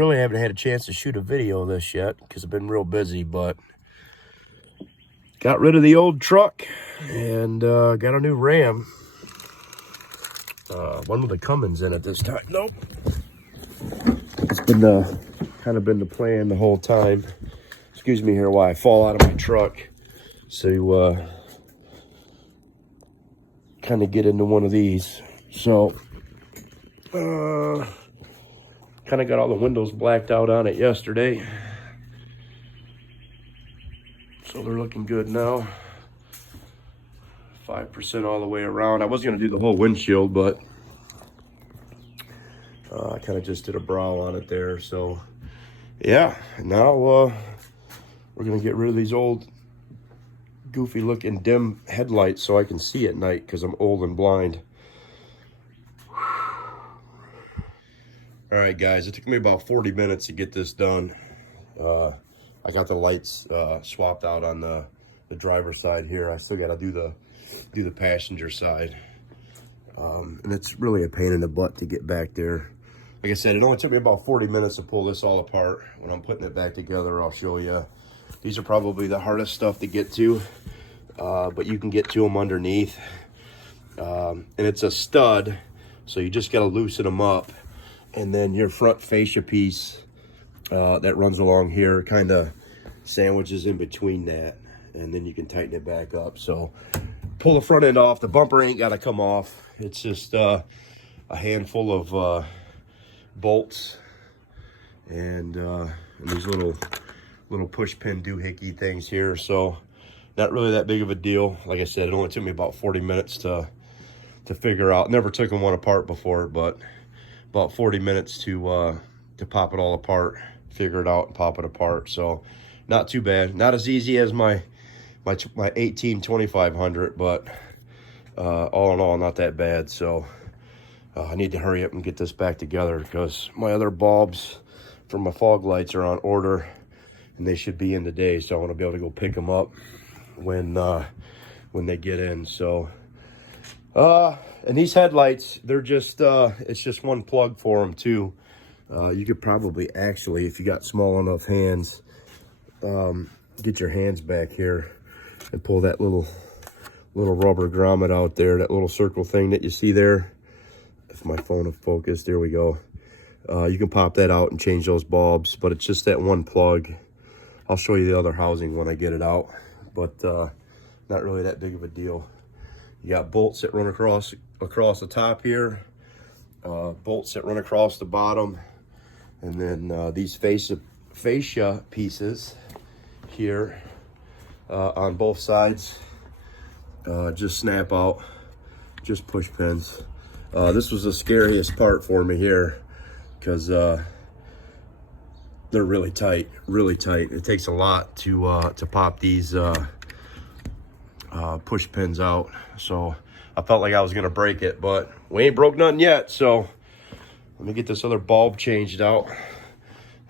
really haven't had a chance to shoot a video of this yet because I've been real busy, but got rid of the old truck and got a new Ram. One with the Cummins in it this time. Nope. It's been kind of been the plan the whole time. Excuse me here while I fall out of my truck. So kind of get into one of these. So kind of got all the windows blacked out on it yesterday. So they're looking good now. 5% all the way around. I was going to do the whole windshield, but I kind of just did a brow on it there. So yeah, now we're going to get rid of these old goofy looking dim headlights so I can see at night because I'm old and blind. All right, guys, it took me about 40 minutes to get this done. I got the lights swapped out on the driver's side here. I still got to do the passenger side. And it's really a pain in the butt to get back there. Like I said, it only took me about 40 minutes to pull this all apart. When I'm putting it back together, I'll show you. These are probably the hardest stuff to get to, but you can get to them underneath. And it's a stud, so you just got to loosen them up. And then your front fascia piece that runs along here kind of sandwiches in between that, and then you can tighten it back up. So pull the front end off. The bumper ain't got to come off. It's just a handful of bolts and these little push pin doohickey things here. So not really that big of a deal. Like I said, it only took me about 40 minutes to figure out. Never took one apart before, but about 40 minutes to pop it all apart, figure it out and pop it apart. So not too bad. Not as easy as my 18 2500, but all in all, not that bad. So I need to hurry up and get this back together because my other bulbs for my fog lights are on order and they should be in today. So I want to be able to go pick them up when they get in. So and these headlights, they're just it's just one plug for them too. You could probably actually, if you got small enough hands, get your hands back here and pull that little rubber grommet out there, that little circle thing that you see there. If my phone will focus, there we go. You can pop that out and change those bulbs, but it's just that one plug. I'll show you the other housing when I get it out, but not really that big of a deal. You got bolts that run across the top here, bolts that run across the bottom, and then these fascia pieces here on both sides just snap out, just push pins. This was the scariest part for me here because they're really tight, really tight. It takes a lot to pop these push pins out. So I felt like I was gonna break it, but we ain't broke nothing yet. So let me get this other bulb changed out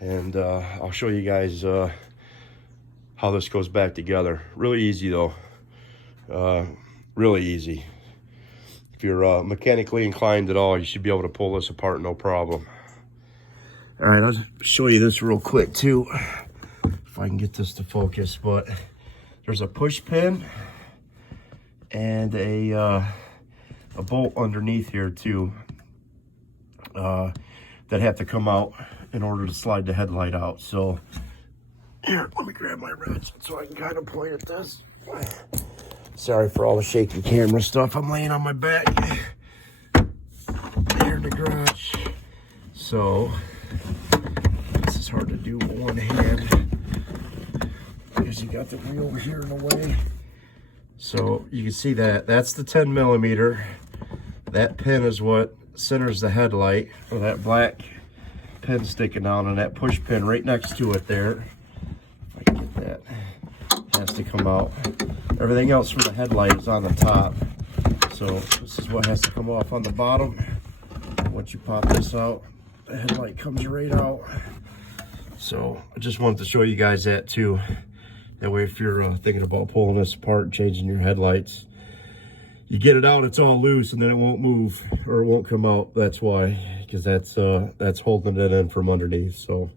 and I'll show you guys how this goes back together. Really easy though, really easy. If you're mechanically inclined at all, you should be able to pull this apart no problem. All right, I'll show you this real quick too, if I can get this to focus. But there's a push pin and a bolt underneath here too that have to come out in order to slide the headlight out. So here, let me grab my wrench so I can kind of point at this. Sorry for all the shaky camera stuff. I'm laying on my back here in the garage. So this is hard to do with one hand because you got the wheel here in the way. So you can see that's the 10 millimeter. That pin is what centers the headlight, or that black pin sticking out, and that push pin right next to it there. If I can get that, has to come out. Everything else from the headlight is on the top. So this is what has to come off on the bottom. Once you pop this out, the headlight comes right out. So I just wanted to show you guys that too. That way, if you're thinking about pulling this apart and changing your headlights, you get it out, it's all loose, and then it won't move or it won't come out. That's why. because that's holding it in from underneath. So,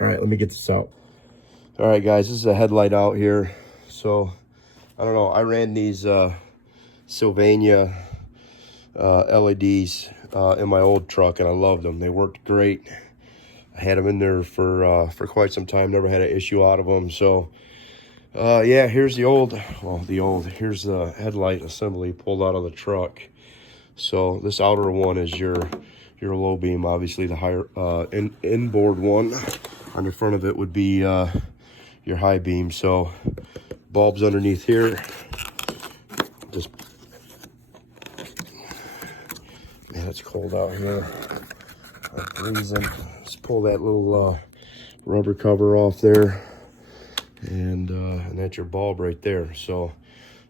all right, let me get this out. All right, guys, this is a headlight out here. So, I don't know. I ran these Sylvania LEDs in my old truck, and I loved them. They worked great. I had them in there for quite some time. Never had an issue out of them. So, yeah, here's here's the headlight assembly pulled out of the truck. So this outer one is your low beam, obviously the higher inboard one. On the front of it would be your high beam. So bulbs underneath here. Just, man, it's cold out here. I'm freezing. Just pull that little rubber cover off there, and that's your bulb right there. So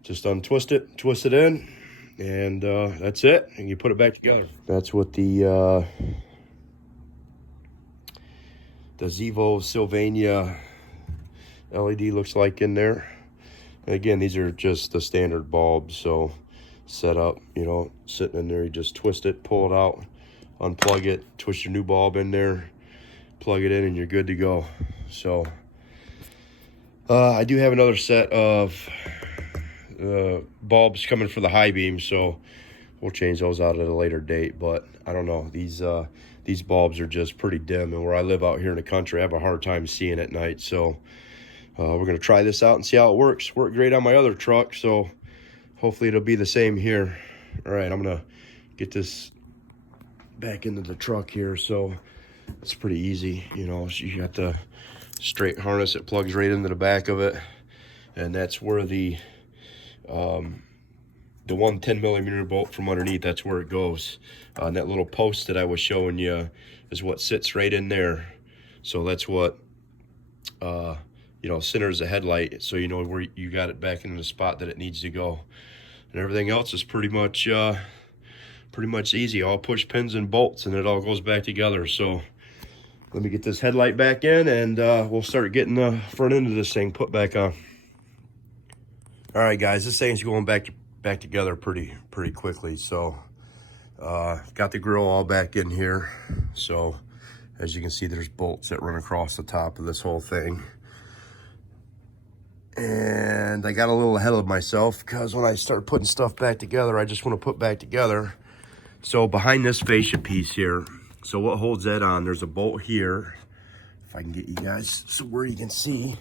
just untwist it, twist it in, and that's it, and you put it back together. That's what the Zevo Sylvania LED looks like in there. And again, these are just the standard bulbs, so set up, you know, sitting in there, you just twist it, pull it out, unplug it, twist your new bulb in there, plug it in, and you're good to go. So I do have another set of bulbs coming for the high beam, so we'll change those out at a later date. But I don't know, these bulbs are just pretty dim, and where I live out here in the country, I have a hard time seeing at night. So we're gonna try this out and see how it works. Worked great on my other truck, so hopefully it'll be the same here. All right, I'm gonna get this back into the truck here. So it's pretty easy, you know. So you got the straight harness, it plugs right into the back of it, and that's where the one 10mm bolt from underneath, that's where it goes. And that little post that I was showing you is what sits right in there. So that's what you know, centers the headlight, so you know where you got it back into the spot that it needs to go. And everything else is pretty much easy. All push pins and bolts, and it all goes back together. So let me get this headlight back in, and we'll start getting the front end of this thing put back on. All right, guys, this thing's going back together pretty quickly. So got the grill all back in here. So as you can see, there's bolts that run across the top of this whole thing. And I got a little ahead of myself, because when I start putting stuff back together, I just want to put back together. So behind this fascia piece here, so what holds that on, there's a bolt here. If I can get you guys so where you can see.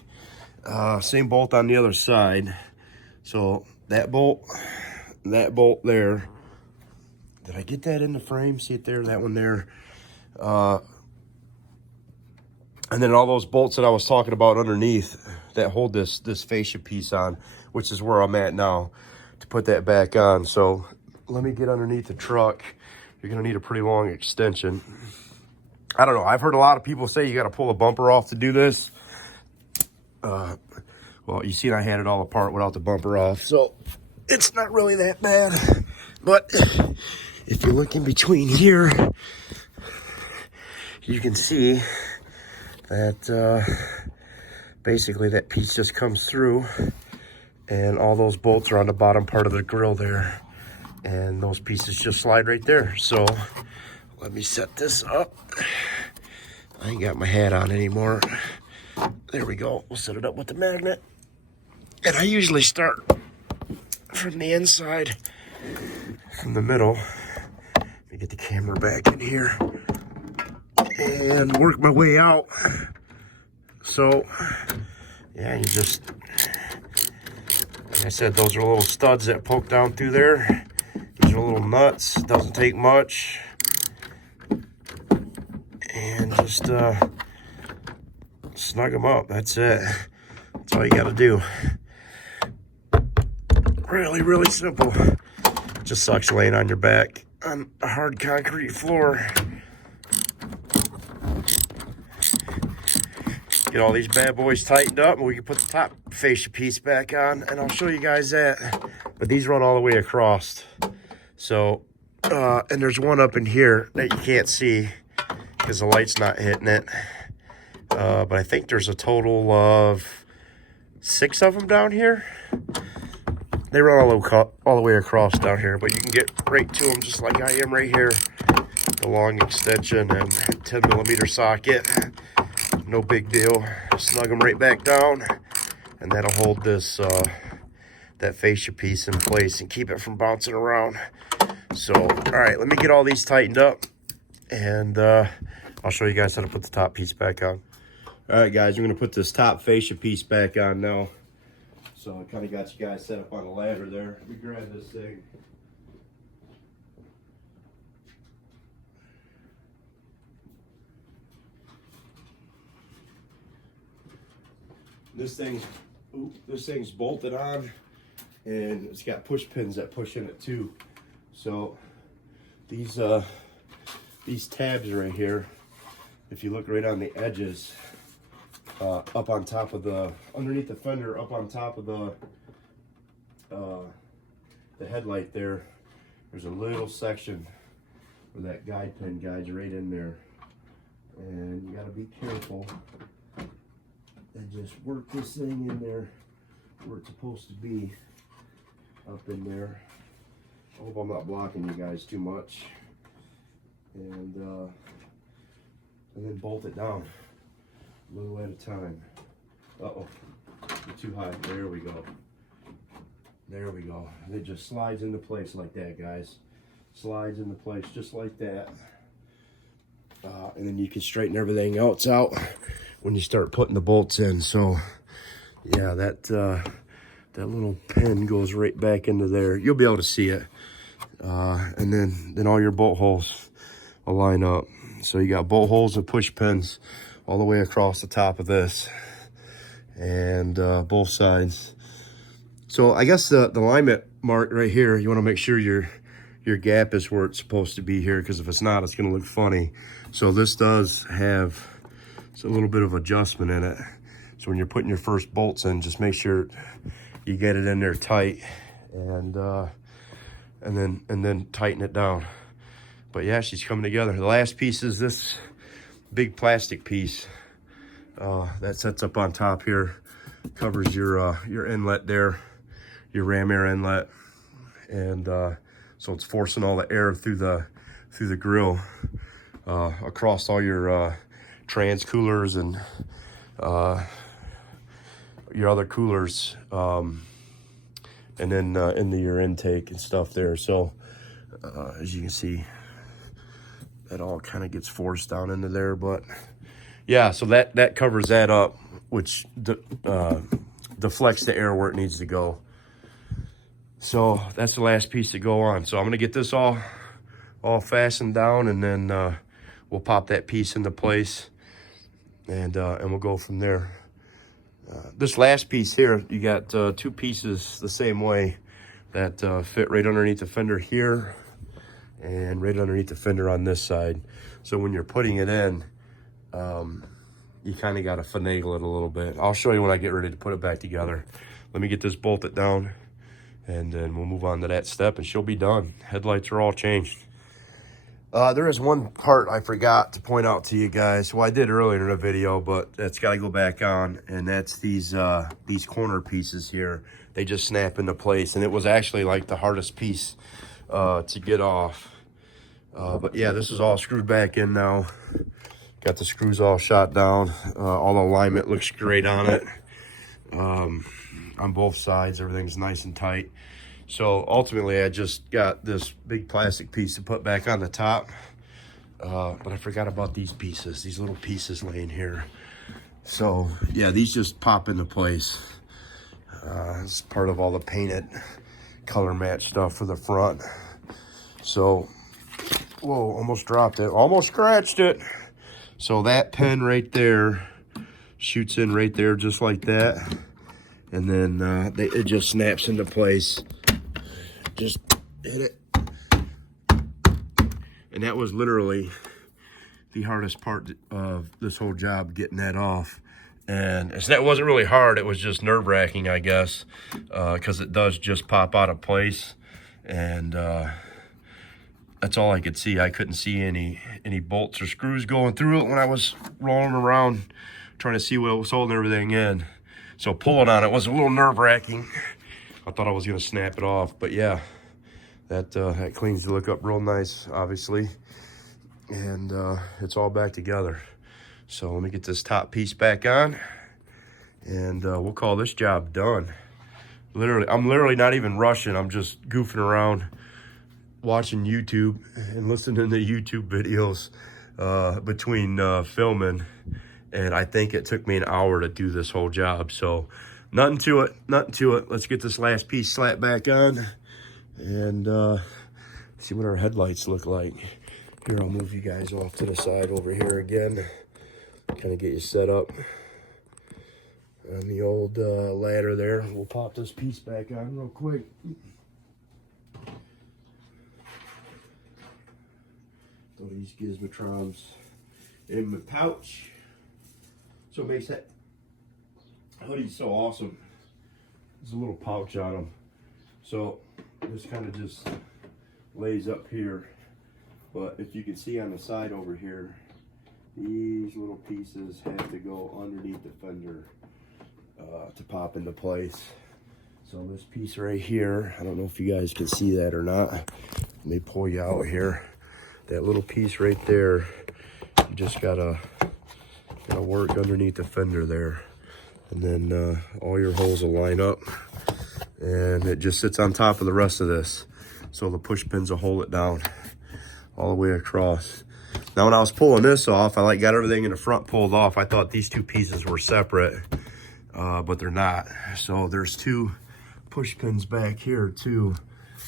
Same bolt on the other side. So that bolt there. Did I get that in the frame? See it there, that one there. And then all those bolts that I was talking about underneath that hold this fascia piece on, which is where I'm at now to put that back on. So let me get underneath the truck. You're gonna need a pretty long extension. I don't know, I've heard a lot of people say you gotta pull a bumper off to do this. Well, you see I had it all apart without the bumper off, so it's not really that bad. But if you look in between here, you can see that basically that piece just comes through, and all those bolts are on the bottom part of the grill there, and those pieces just slide right there. So let me set this up. I ain't got my hat on anymore. There we go. We'll set it up with the magnet, and I usually start from the inside, from the middle. Let me get the camera back in here and work my way out. So yeah, you just, like I said, those are little studs that poke down through there. These are little nuts. It doesn't take much, and just snug them up. That's it. That's all you got to do. Really simple. Just sucks laying on your back on a hard concrete floor. Get all these bad boys tightened up, and we can put the top fascia piece back on, and I'll show you guys that. But these run all the way across. So, and there's one up in here that you can't see because the light's not hitting it. But I think there's a total of 6 of them down here. They run all the way across down here, but you can get right to them just like I am right here. the long extension and 10mm socket. No big deal. Snug them right back down, and that'll hold this that fascia piece in place and keep it from bouncing around. So, all right, let me get all these tightened up, and I'll show you guys how to put the top piece back on. All right, guys, we're gonna put this top fascia piece back on now. So I kind of got you guys set up on a ladder there. Let me grab this thing. This thing's bolted on, and it's got push pins that push in it too. So these tabs right here, if you look right on the edges, up on top of underneath the fender, up on top of the headlight there's a little section where that guide pin guides right in there, and you got to be careful and just work this thing in there where it's supposed to be, up in there. I hope I'm not blocking you guys too much. And then bolt it down a little at a time. Uh-oh, you're too high. There we go. There we go. And it just slides into place like that, guys. Slides into place just like that. And then you can straighten everything else out when you start putting the bolts in. So yeah, that little pin goes right back into there. You'll be able to see it. And then all your bolt holes will line up. So you got bolt holes and push pins all the way across the top of this, and both sides. So I guess the alignment mark right here, you want to make sure your gap is where it's supposed to be here, because if it's not, it's going to look funny. So this does have a little bit of adjustment in it. So when you're putting your first bolts in, just make sure you get it in there tight, and then tighten it down. But yeah, she's coming together. The last piece is this big plastic piece that sets up on top here, covers your inlet there, your ram air inlet, and so it's forcing all the air through the grill across all your trans coolers and your other coolers, and then into your intake and stuff there. So as you can see, that all kind of gets forced down into there. But yeah, so that covers that up, which deflects the air where it needs to go. So that's the last piece to go on. So I'm gonna get this all fastened down, and then we'll pop that piece into place, and we'll go from there. This last piece here, you got two pieces the same way that fit right underneath the fender here, and right underneath the fender on this side. So when you're putting it in, you kind of got to finagle it a little bit. I'll show you when I get ready to put it back together. Let me get this bolted down, and then we'll move on to that step, and she'll be done. Headlights are all changed. There is one part I forgot to point out to you guys. Well, I did earlier in the video, but that's got to go back on, and that's these corner pieces here. They just snap into place, and it was actually like the hardest piece to get off. But yeah, this is all screwed back in now. Got the screws all shot down. All the alignment looks great on it. On both sides, everything's nice and tight. So ultimately, I just got this big plastic piece to put back on the top. But I forgot about these pieces, these little pieces laying here. So yeah, these just pop into place. It's part of all the painted color match stuff for the front. So, whoa, almost dropped it, almost scratched it. So that pin right there shoots in right there just like that. And then it just snaps into place. Just hit it. And that was literally the hardest part of this whole job, getting that off. And that wasn't really hard, it was just nerve-wracking, I guess, because it does just pop out of place. And that's all I could see. I couldn't see any bolts or screws going through it when I was rolling around trying to see what was holding everything in. So pulling on it was a little nerve-wracking. I thought I was gonna snap it off, but yeah, that cleans the look up real nice, obviously. and it's all back together. So let me get this top piece back on, and we'll call this job done. I'm literally not even rushing. I'm just goofing around, watching YouTube and listening to YouTube videos between filming. And I think it took me an hour to do this whole job. So nothing to it, nothing to it. Let's get this last piece slapped back on and see what our headlights look like. Here, I'll move you guys off to the side over here again. Kind of get you set up on the old ladder there. We'll pop this piece back on real quick. Throw these gizmotrons in my pouch. So it makes that hoodie so awesome. There's a little pouch on them. So this kind of just lays up here. But if you can see on the side over here, these little pieces have to go underneath the fender to pop into place. So this piece right here, I don't know if you guys can see that or not. Let me pull you out here. That little piece right there, you just gotta work underneath the fender there. And then all your holes will line up. And it just sits on top of the rest of this. So the push pins will hold it down all the way across. Now when I was pulling this off, I got everything in the front pulled off. I thought these two pieces were separate, but they're not. So there's two push pins back here too.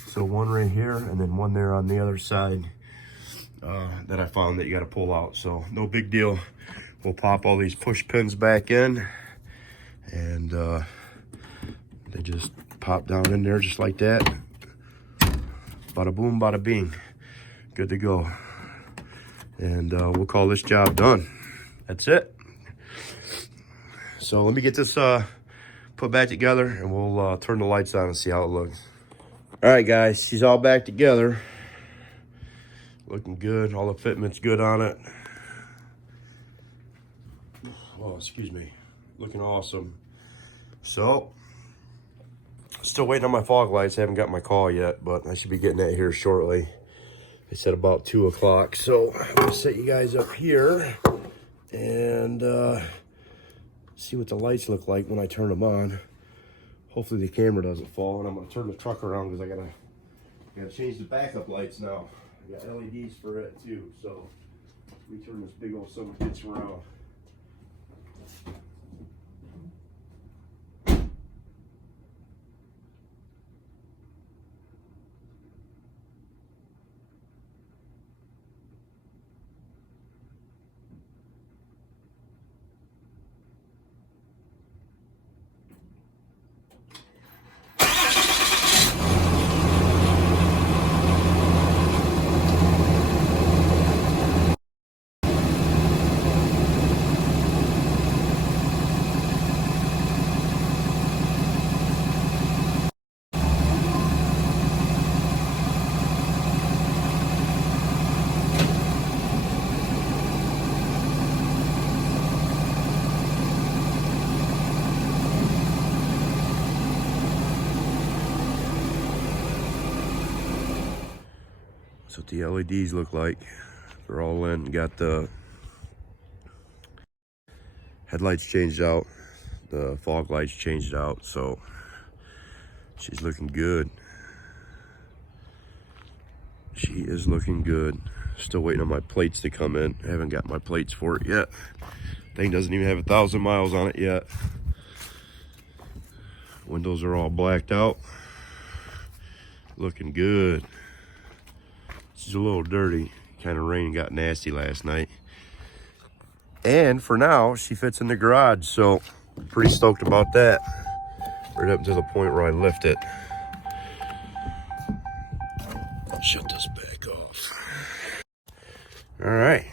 So one right here and then one there on the other side that I found that you got to pull out. So no big deal. We'll pop all these push pins back in, and they just pop down in there just like that. Bada boom, bada bing. Good to go. And we'll call this job done. That's it. So let me get this put back together, and we'll turn the lights on and see how it looks. All right, guys, she's all back together. Looking good. All the fitment's good on it. Oh, excuse me. Looking awesome. So, still waiting on my fog lights. I haven't got my call yet, but I should be getting that here shortly. They said about 2 o'clock. So I'm gonna set you guys up here and see what the lights look like when I turn them on. Hopefully the camera doesn't fall, and I'm gonna turn the truck around because I gotta change the backup lights now. I got LEDs for it too. So let me turn this big old son of a bitch around. That's what the LEDs look like. They're all in. Got the headlights changed out. The fog lights changed out. So she's looking good. She is looking good. Still waiting on my plates to come in. I haven't got my plates for it yet. Thing doesn't even have 1,000 miles on it yet. Windows are all blacked out. Looking good. She's a little dirty. Kind of rain got nasty last night. And for now, she fits in the garage, so I'm pretty stoked about that. Right up to the point where I lift it. I'll shut this back off. All right,